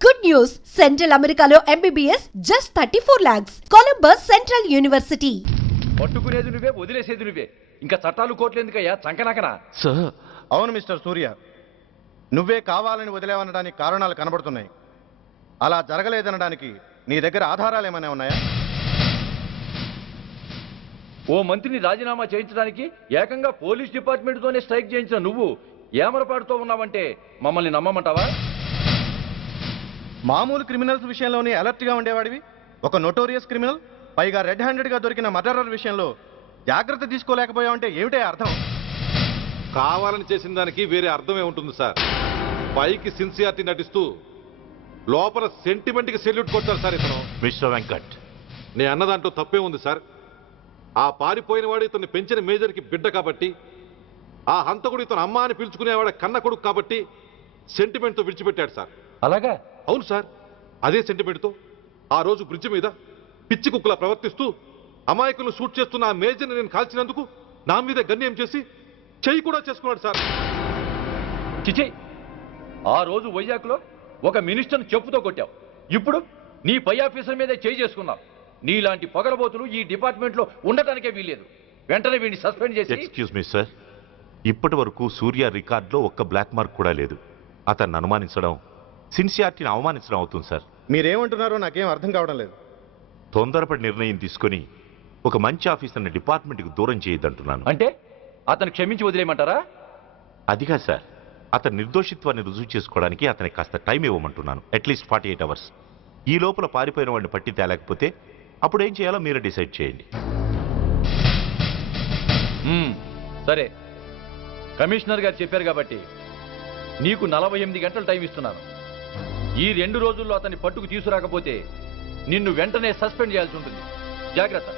Good news! Central Americalo MBBS just 34 lakhs. Columbus Central University. పట్టుకునేది నువ్వే వదిలేసేది నువ్వే ఇంకా చట్టాలు కోర్టులు ఎందుకయ్యా చంకనాకనా సార్ అవును మిస్టర్ సూర్య, నువ్వే కావాలని వదిలేవనడానికి కారణాలు కనబడుతున్నాయి. అలా జరగలేదనడానికి నీ దగ్గర ఆధారాలు ఏమైనా ఉన్నాయా? ఓ మంత్రిని రాజీనామా చేయించడానికి ఏకంగా పోలీస్ డిపార్ట్మెంట్తోనే స్ట్రైక్ చేయించిన నువ్వు ఏమరపాటుతో ఉన్నావంటే మమ్మల్ని నమ్మమంటావా? మామూలు క్రిమినల్స్ విషయంలోనే అలర్ట్గా ఉండేవాడివి, ఒక నోటోరియస్ క్రిమినల్, పైగా రెడ్ హ్యాండెడ్గా దొరికిన మర్డరర్ విషయంలో జాగ్రత్త తీసుకోలేకపోయావంటే ఏమిటే అర్థం? కావాలని చేసిన దానికి వేరే అర్థమే ఉంటుంది సార్. పైకి సిన్సియారిటీ నటిస్తూ లోపల సెంటిమెంట్కి సెల్యూట్ కొడతారు సార్ ఇతను. మిస్టర్ వెంకట్, నే అన్నదాంట్లో తప్పే ఉంది సార్. ఆ పారిపోయిన వాడు ఇతన్ని పెంచిన మేజర్కి బిడ్డ కాబట్టి, ఆ హంతకుడు ఇతను అమ్మ అని పిలుచుకునేవాడు కన్న కొడుకు కాబట్టి సెంటిమెంట్తో విడిచిపెట్టాడు సార్. అలాగా? అవును సార్, అదే సెంటిమెంట్తో ఆ రోజు బ్రిడ్జ్ మీద పిచ్చి కుక్కలా ప్రవర్తిస్తూ అమాయకులను షూట్ చేస్తున్న ఆ మేజర్ని నేను కాల్చినందుకు నా మీద గన్యం చేసి చెయ్యి కూడా చేసుకున్నాడు సార్. చిచి, ఆ రోజు వైజాగ్లో ఒక మినిస్టర్ని చెప్పుతో కొట్టావు, ఇప్పుడు నీ పై ఆఫీసర్ మీదే చేయి చేసుకున్నావు. నీలాంటి పొగరబోతులు ఈ డిపార్ట్మెంట్లో ఉండటానికే వీల్లేదు. వెంటనే వీడిని సస్పెండ్ చేసి. ఎక్స్క్యూజ్ మీ సార్, ఇప్పటి వరకు సూర్య రికార్డులో ఒక్క బ్లాక్ మార్క్ కూడా లేదు. అతన్ని అనుమానించడం సిన్సియారిటీని అవమానించడం అవుతుంది సార్. మీరేమంటున్నారో నాకేం అర్థం కావడం లేదు. తొందరపడి నిర్ణయం తీసుకొని ఒక మంచి ఆఫీసర్ని డిపార్ట్మెంట్కి దూరం చేయొద్దంటున్నాను. అంటే అతను క్షమించి వదిలేయమంటారా? అదిగా సార్, అతని నిర్దోషిత్వాన్ని రుజువు చేసుకోవడానికి అతనికి కాస్త టైం ఇవ్వమంటున్నాను. At least 48 hours. ఈ లోపల పారిపోయిన వాడిని పట్టి తేలేకపోతే అప్పుడు ఏం చేయాలో మీరే డిసైడ్ చేయండి. సరే, కమిషనర్ గారు చెప్పారు కాబట్టి నీకు 48 గంటలు టైం ఇస్తున్నాను. ఈ 2 రోజుల్లో అతన్ని పట్టుకు తీసుకురాకపోతే నిన్ను వెంటనే సస్పెండ్ చేయాల్సి ఉంటుంది. జాగ్రత్త.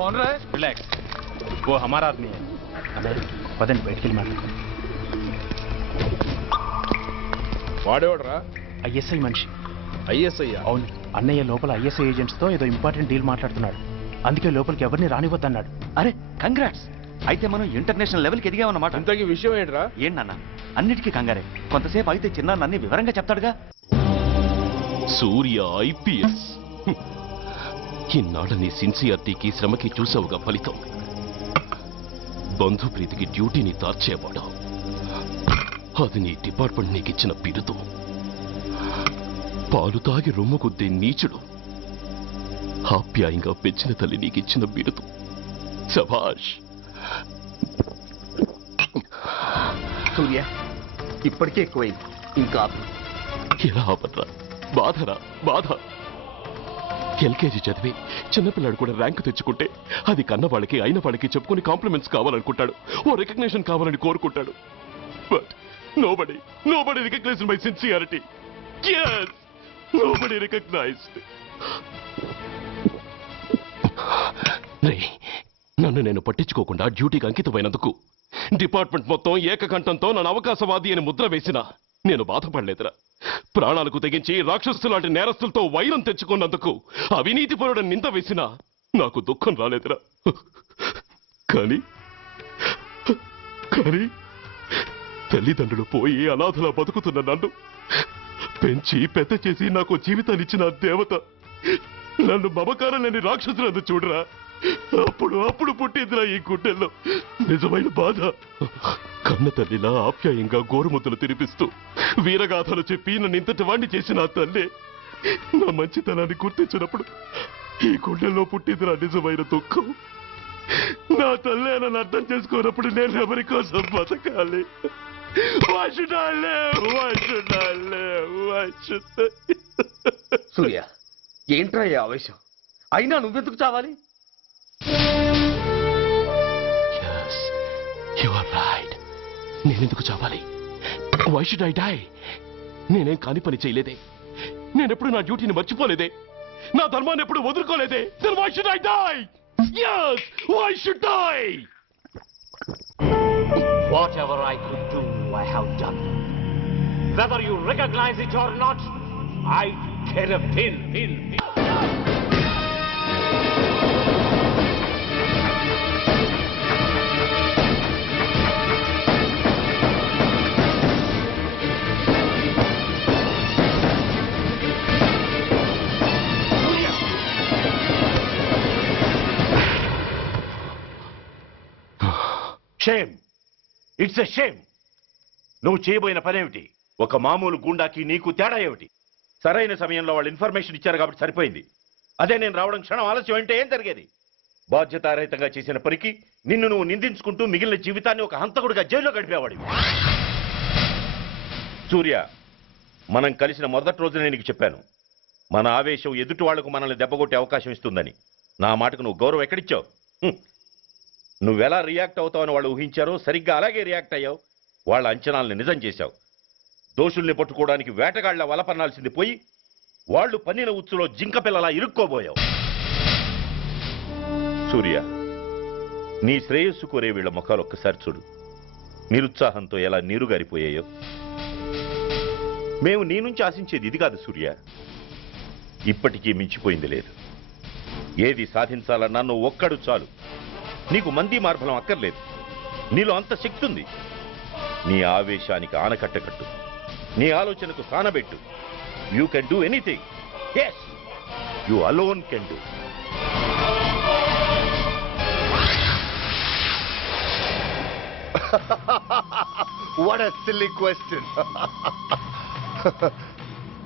कौन रहा है? रिलैक्स, वो हमारा आदमी है. పదండి బయటికి వెళ్ళి మాట్లాడుకో. వాడేవాడరా? ఐఎస్ఐ మనిషి. ఐఎస్ఐ? అవును, అన్నయ్య లోపల ఐఎస్ఐ ఏజెంట్స్తో ఏదో ఇంపార్టెంట్ డీల్ మాట్లాడుతున్నాడు. అందుకే లోపలికి ఎవరిని రానివద్దన్నాడు. అరే కంగ్రాట్స్, అయితే మనం ఇంటర్నేషనల్ లెవెల్కి ఎదిగామన్నమాట. ఇంతకీ విషయం ఏంట్రా? ఏంటన్నా అన్నిటికీ కంగారే. కొంతసేపు అయితే చిన్న అన్ని వివరంగా చెప్తాడుగా. సూర్య ఐపీఎస్, ఇన్నాళ్ళ నీ సిన్సియారిటీకి శ్రమకి చూసావుగా ఫలితం. బంధుప్రీతికి డ్యూటీని తార్చేవాడు. అది నీ డిపార్ట్మెంట్ నీకిచ్చిన బిరుదు. పాలు తాగి రొమ్ము కొద్దే నీచుడు ఆప్యాయంగా పెంచిన తల్లి నీకిచ్చిన బిరుదు. శభాష్. సూర్య ఇప్పటికే ఎక్కువైంది, ఇంకా ఎలా ఆపట్రా? బాధరా బాధ. ఎల్కేజీ చదివి చిన్నపిల్లాడు కూడా ర్యాంకు తెచ్చుకుంటే అది కన్నవాళ్ళకి అయిన వాళ్ళకి చెప్పుకుని కాంప్లిమెంట్స్ కావాలనుకుంటాడు, ఓ రికగ్నిషన్ కావాలని కోరుకుంటాడు. But nobody recognized my sincerity. yes, nobody recognized. నన్ను నేను పట్టించుకోకుండా డ్యూటీకి అంకితమైనందుకు డిపార్ట్మెంట్ మొత్తం ఏకకంఠంతో నన్ను అవకాశవాది అని ముద్ర వేసినా నేను బాధపడలేదురా. ప్రాణాలకు తెగించి రాక్షసులు లాంటి నేరస్తులతో వైరం తెచ్చుకున్నందుకు అవినీతిపరుడు నింద వేసినా నాకు దుఃఖం రాలేదురా. కానీ తల్లిదండ్రులు పోయి అనాథలా బతుకుతున్న నన్ను పెంచి పెద్ద చేసి నాకు జీవితాన్నిచ్చిన దేవత నన్ను మమకారం లేని రాక్షసులందు చూడరా. అప్పుడు పుట్టిందిరా ఈ గుండెల్లో నిజమైన బాధ. కన్న తల్లిలా ఆప్యాయంగా గోరుముద్దలు తినిపిస్తూ వీరగాథలు చెప్పి నన్ను ఇంతటి వాణ్ణి చేసిన ఆ తల్లే నా మంచితనాన్ని గుర్తించినప్పుడు ఈ గుండెల్లో పుట్టిందిరా నిజమైన దుఃఖం. నా తల్లే నన్ను అర్థం చేసుకోనప్పుడు నేను ఎవరి కోసం బతకాలి? సూర్య ఏంట్రా ఈ ఆవేశం? అయినా నువ్వెందుకు చావాలి? You are right. నేనెందుకు చావాలి? Why should I die? నేనేం కాని పని చేయలేదే, నేనెప్పుడు నా డ్యూటీని మర్చిపోలేదే, నా ధర్మాన్ని ఎప్పుడు వదులుకోలేదే. Then why should I die? Yes, why should I? Whatever I could do, I have done. Whether you recognize it or not, I care a pin. Shame, it's a shame. నువ్వు చేయబోయిన పనేమిటి? ఒక మామూలు గుండాకి నీకు తేడా ఏమిటి? సరైన సమయంలో వాళ్ళు ఇన్ఫర్మేషన్ ఇచ్చారు కాబట్టి సరిపోయింది. అదే నేను రావడం క్షణం ఆలస్యం అంటే ఏం జరిగేది? బాధ్యతారహితంగా చేసిన పనికి నిన్ను నువ్వు నిందించుకుంటూ మిగిలిన జీవితాన్ని ఒక హంతకుడిగా జైల్లో గడిపేవాడివి. సూర్య, మనం కలిసిన మొదటి రోజునే నీకు చెప్పాను, మన ఆవేశం ఎదుటి వాళ్లకు మనల్ని దెబ్బగొట్టే అవకాశం ఇస్తుందని. నా మాటకు నువ్వు గౌరవం ఎక్కడిచ్చావు? నువ్వెలా రియాక్ట్ అవుతావని వాళ్ళు ఊహించారో సరిగ్గా అలాగే రియాక్ట్ అయ్యావు. వాళ్ళ అంచనాల్ని నిజం చేశావు. దోషుల్ని పట్టుకోవడానికి వేటగాళ్ల వలపన్నాల్సింది పోయి వాళ్ళు పన్నిన ఉచ్చులో జింక పిల్లలా ఇరుక్కోబోయావు. సూర్య, నీ శ్రేయస్సు కోరే వీళ్ళ ముఖాలు ఒక్కసారి చూడు. నిరుత్సాహంతో ఎలా నీరుగారిపోయాయో. మేము నీ నుంచి ఆశించేది ఇది కాదు సూర్య. ఇప్పటికీ మించిపోయింది లేదు. ఏది సాధించాలన్నా నువ్వు ఒక్కడు చాలు. నీకు మంది మార్బలం అక్కర్లేదు. నీలో అంత శక్తి ఉంది. నీ ఆవేశానికి ఆనకట్ట కట్టు, నీ ఆలోచనకు సానబెట్టు. You can do anything. Yes, you alone can do. What a silly question.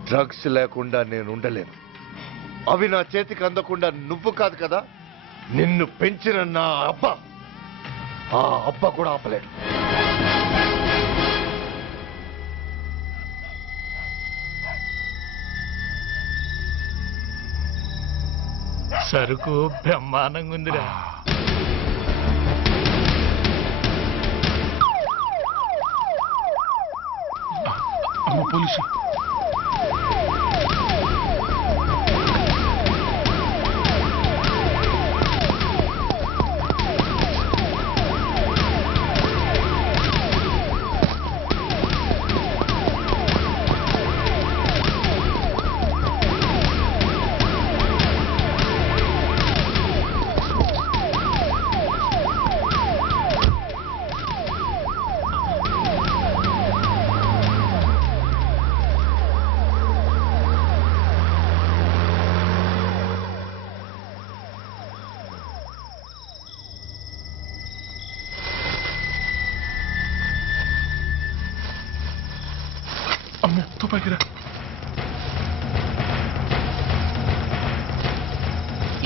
Drugs లేకుండా నేను ఉండలేను. అవి నా చేతికి అందకుండా నువ్వు కాదు కదా, నిన్ను పెంచిన నా అబ్బ, ఆ అబ్బ కూడా ఆపలేడు. సరుకు బ్రహ్మాండంగా ఉందిరా. అమ్మ పోలీసు. అమ్మో, తుపాకిరా.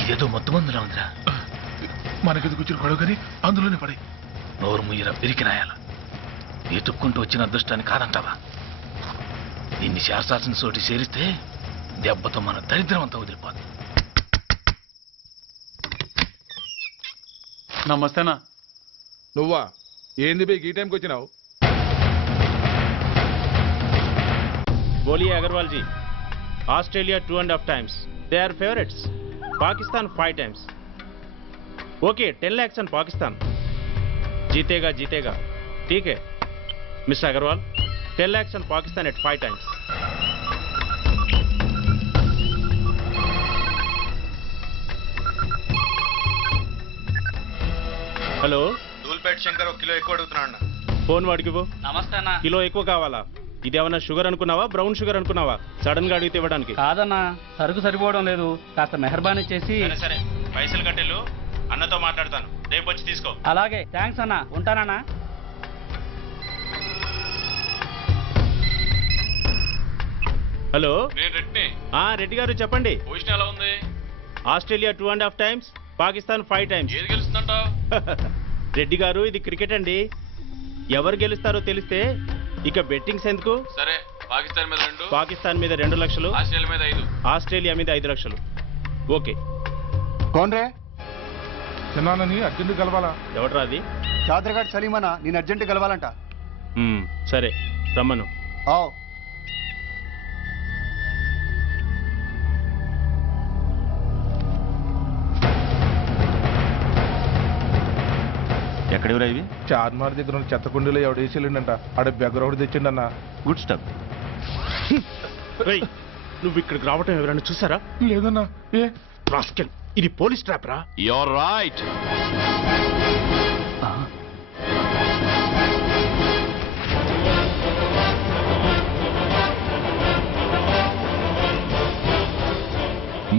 ఇదేదో మొత్తం మందులా ఉందిరా. మనకెందుకు వచ్చిన గొడవ కానీ అందులోనే పడే. నోరు ముయ్యరా, పిరికినాయాల. ఎతుక్కుంటూ వచ్చిన అదృష్టాన్ని కాదంటావా? దీన్ని శాస్త్రాసిన చోటి చేరిస్తే దెబ్బతో మన దరిద్రం అంతా వదిలిపోదు. నమస్తేనా. నువ్వా? ఏంది బే ఈ టైంకి వచ్చినావు? बोलिए Agrawal ji. Australia 2.5 times. They are favorites. Pakistan 5 times. Okay, 10 lakhs on Pakistan. जीतेगा जीतेगा. ठीक है mister Agrawal, 10 lakhs on Pakistan at 5 times. Hello, Dhoolpet Shankar 1 kilo ఎక్కువ అడుగుతున్నాడు. ఫోన్ వాడికి ఇవ్వు. నమస్తే అన్న. కిలో ఎక్కువ కావాలా? ఇదేమన్నా షుగర్ అనుకున్నావా, బ్రౌన్ షుగర్ అనుకున్నావా? సడన్ గా అడిగితే ఇవ్వడానికి కాదన్నా, సరుకు సరిపోవడం లేదు. కాస్త మెహర్బానీ చేసి. సరే, పైసలు కట్టెలు. అన్నతో మాట్లాడతాను, రేపు వచ్చి తీసుకో. అలాగే, థ్యాంక్స్ అన్న. ఉంటానన్నా. హలో, నేను రెడ్డిని. రెడ్డి గారు చెప్పండి. పొజిషన్ ఎలా ఉంది? Australia 2.5 times, Pakistan 5 times. ఏది గెలుస్తుందంటావు? రెడ్డి గారు, ఇది క్రికెట్ అండి. ఎవరు గెలుస్తారో తెలిస్తే ఇక బెట్టింగ్స్ ఎందుకు? సరే, పాకిస్తాన్ మీద 2, పాకిస్తాన్ మీద 2 లక్షలు, ఆస్ట్రేలియా మీద 5, ఆస్ట్రేలియా మీద 5 లక్షలు. ఓకే. కోన్రే? చిన్నానని అర్జెంట్ కలవాలా? ఎవడ్రా అది? చాదరగాడ్ సలీమనా, నేను అర్జెంట్ కలవాలంట. సరే రమ్మను. ఎక్కడెవరా ఇవి? చార్మార్ దగ్గర ఉన్న చెత్త కుండీలో ఎవడు వేసేళ్ళంట. ఆడ బెగ్గర తెచ్చిండన్న. Good stuff. నువ్వు ఇక్కడికి రావటం ఎవరైనా చూసారా? లేదన్నా. ఏ రాస్కెల్, ఇది పోలీస్ ట్రాప్ రా. You're right.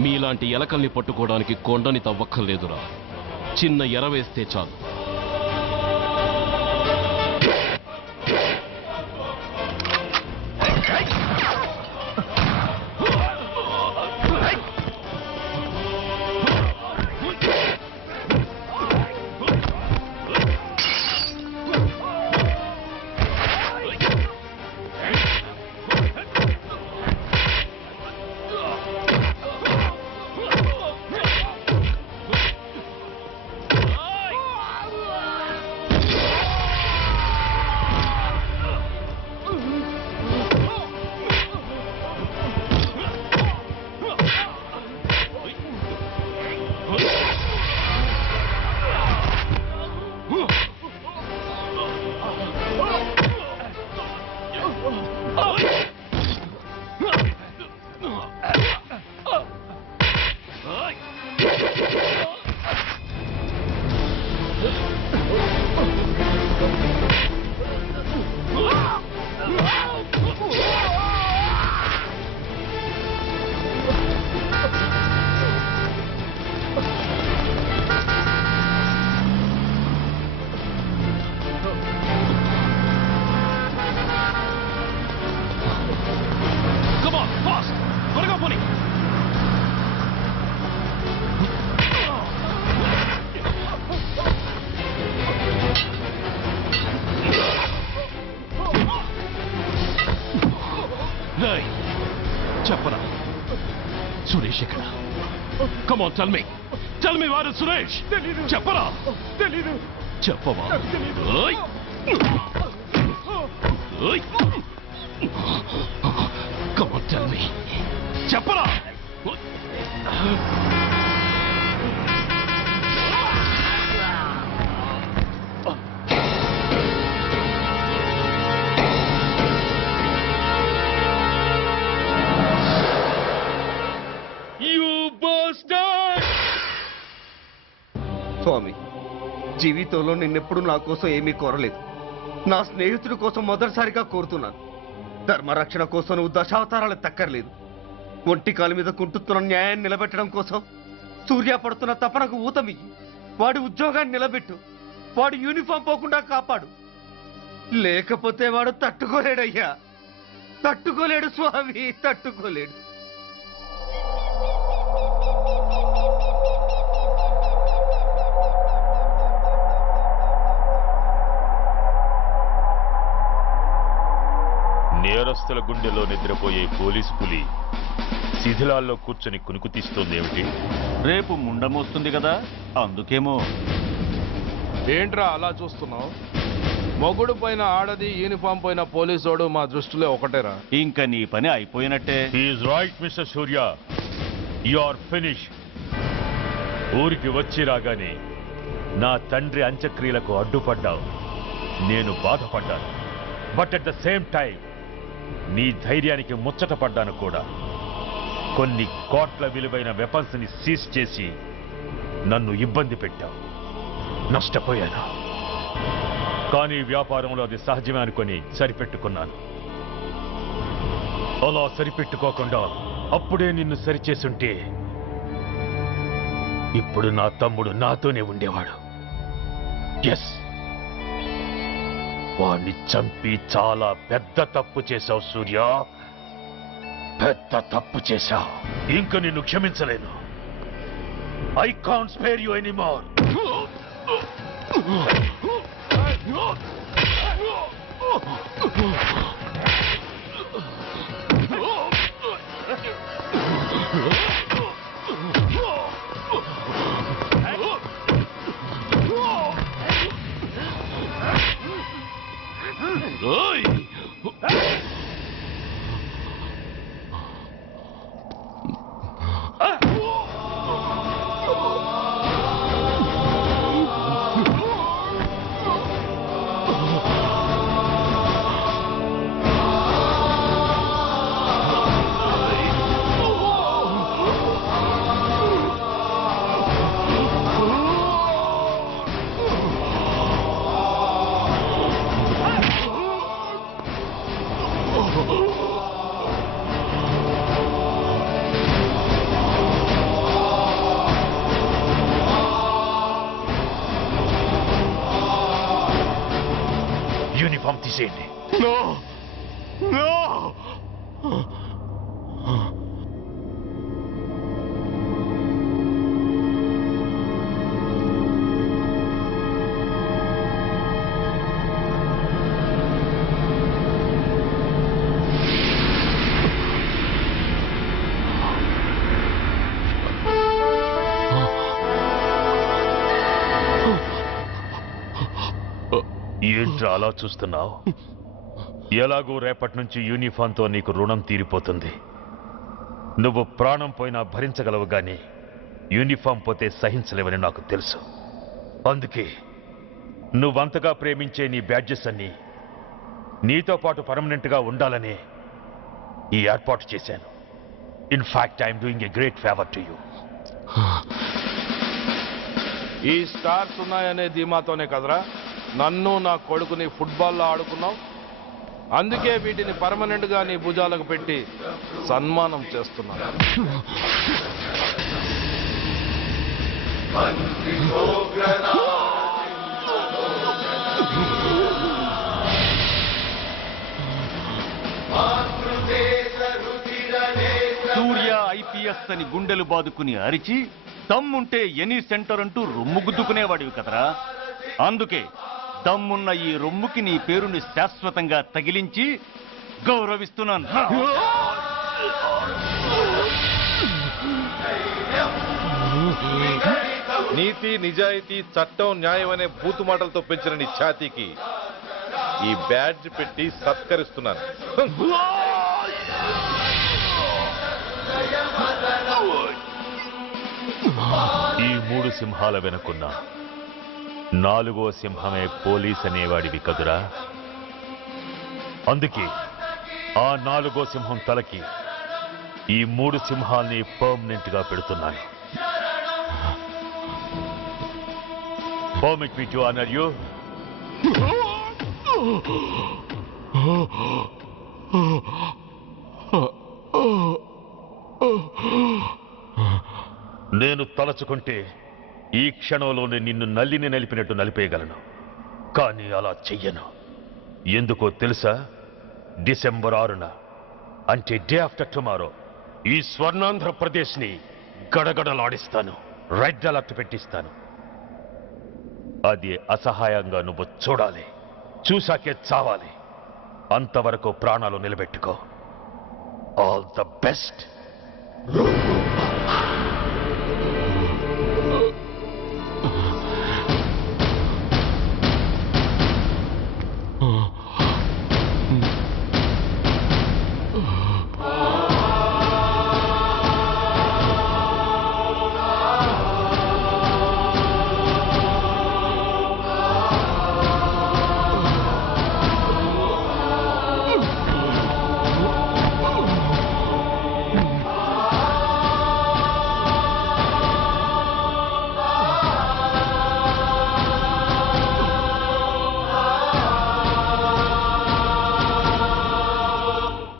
మీలాంటి ఎలకల్ని పట్టుకోవడానికి కొండని తవ్వక్కర్లేదురా. చిన్న ఎర వేస్తే చాలు. చెప్పరా సురేష్ ఎక్కడ? Come on tell me what is Suresh? చెప్పరా? తెలీదు. చెప్పవా? ఓయ్ ఓయ్ కమ్ ఆన్ టెల్ మీ. చెప్పరా? స్వామి, జీవితంలో నిన్నెప్పుడు నా కోసం ఏమీ కోరలేదు. నా స్నేహితుడి కోసం మొదటిసారిగా కోరుతున్నాను. ధర్మరక్షణ కోసం నువ్వు దశావతారాలు తక్కర్లేదు. ఒంటి కాలు మీద కుంటుతున్న న్యాయాన్ని నిలబెట్టడం కోసం సూర్య పడుతున్న తపనకు ఊతమియ్యి. వాడి ఉద్యోగాన్ని నిలబెట్టు. వాడు యూనిఫామ్ పోకుండా కాపాడు. లేకపోతే వాడు తట్టుకోలేడయ్యా. తట్టుకోలేడు స్వామి, తట్టుకోలేడు. నేరస్తుల గుండెలో నిద్రపోయే పోలీసు పులి శిథిలాల్లో కూర్చొని కునుకు తీస్తోందేమిటి? రేపు ముండమొస్తుంది కదా, అందుకేమో. ఏంట్రా అలా చూస్తున్నావు? మొగుడు పైన ఆడది, యూనిఫామ్ పైన పోలీసోడు మా దృష్టిలో ఒకటేరా. ఇంకా నీ పని అయిపోయినట్టే. Is right mister Surya, you are finish. ఊరికి వచ్చి రాగానే నా తండ్రి అంత్యక్రియలకు అడ్డుపడ్డావు. నేను బాధపడ్డాను. But at the same time నీ ధైర్యానికి ముచ్చట పడ్డాను కూడా. కొన్ని కోట్ల విలువైన వెపన్స్ ని సీజ్ చేసి నన్ను ఇబ్బంది పెట్టావు. నష్టపోయాను. కానీ వ్యాపారంలో అది సహజమే అనుకొని సరిపెట్టుకున్నాను. అలా సరిపెట్టుకోకుండా అప్పుడే నిన్ను సరిచేసుంటే ఇప్పుడు నా తమ్ముడు నాతోనే ఉండేవాడు. ఎస్, వాణ్ణి చంపి చాలా పెద్ద తప్పు చేశావు సూర్య. పెద్ద తప్పు చేశావు. ఇంక నిన్ను క్షమించలేను. I can't spare you anymore. ఓయ్ యూనిఫామ్ తీసేయండి. నో నో ఏంట్రా అలా చూస్తున్నావు? ఎలాగూ రేపటి నుంచి యూనిఫామ్తో నీకు రుణం తీరిపోతుంది. నువ్వు ప్రాణం పోయినా భరించగలవు గాని యూనిఫామ్ పోతే సహించలేవని నాకు తెలుసు. అందుకే నువ్వంతగా ప్రేమించే నీ బ్యాడ్జెస్ అన్ని నీతో పాటు పర్మనెంట్గా ఉండాలని ఈ ఏర్పాటు చేశాను. In fact I'm doing a great favour to you. ఈ స్టార్స్ ఉన్నాయనే ధీమాతోనే కదరా నన్ను నా కొడుకుని ఫుట్బాల్లో ఆడుకున్నావు. అందుకే వీటిని పర్మనెంట్ గా నీ భుజాలకు పెట్టి సన్మానం చేస్తున్నాను. సూర్య ఐపీఎస్ అని గుండెలు బాదుకుని అరిచి దమ్ముంటే ఎనీ సెంటర్ అంటూ రొమ్ము గుద్దుకునేవాడివి కదరా. అందుకే దమ్మున్న ఈ రొమ్ముకి నీ పేరుని శాశ్వతంగా తగిలించి గౌరవిస్తున్నాను. నీతి, నిజాయితీ, చట్టం, న్యాయం అనే బూతు మాటలతో పెంచిన నీ ఛాతీకి ఈ బ్యాడ్జ్ పెట్టి సత్కరిస్తున్నాను. ఈ 3 సింహాల వెనుకున్న 4వ సింహమే పోలీస్ అనేవాడివి కదురా. అందుకే ఆ 4వ సింహం తలకి ఈ 3 సింహాల్ని పర్మనెంట్ గా పెడుతున్నాను. Permit me to honor you. నేను తలచుకుంటే ఈ క్షణంలోనే నిన్ను నల్లిని నలిపినట్టు నలిపేయగలను. కానీ అలా చెయ్యను. ఎందుకో తెలుసా? డిసెంబర్ 6న అంటే డే ఆఫ్టర్ టుమారో ఈ స్వర్ణాంధ్రప్రదేశ్ని గడగడలాడిస్తాను. రెడ్ అలర్ట్ పెట్టిస్తాను. అది అసహాయంగా నువ్వు చూడాలి. చూశాకే చావాలి. అంతవరకు ప్రాణాలు నిలబెట్టుకో. All the best.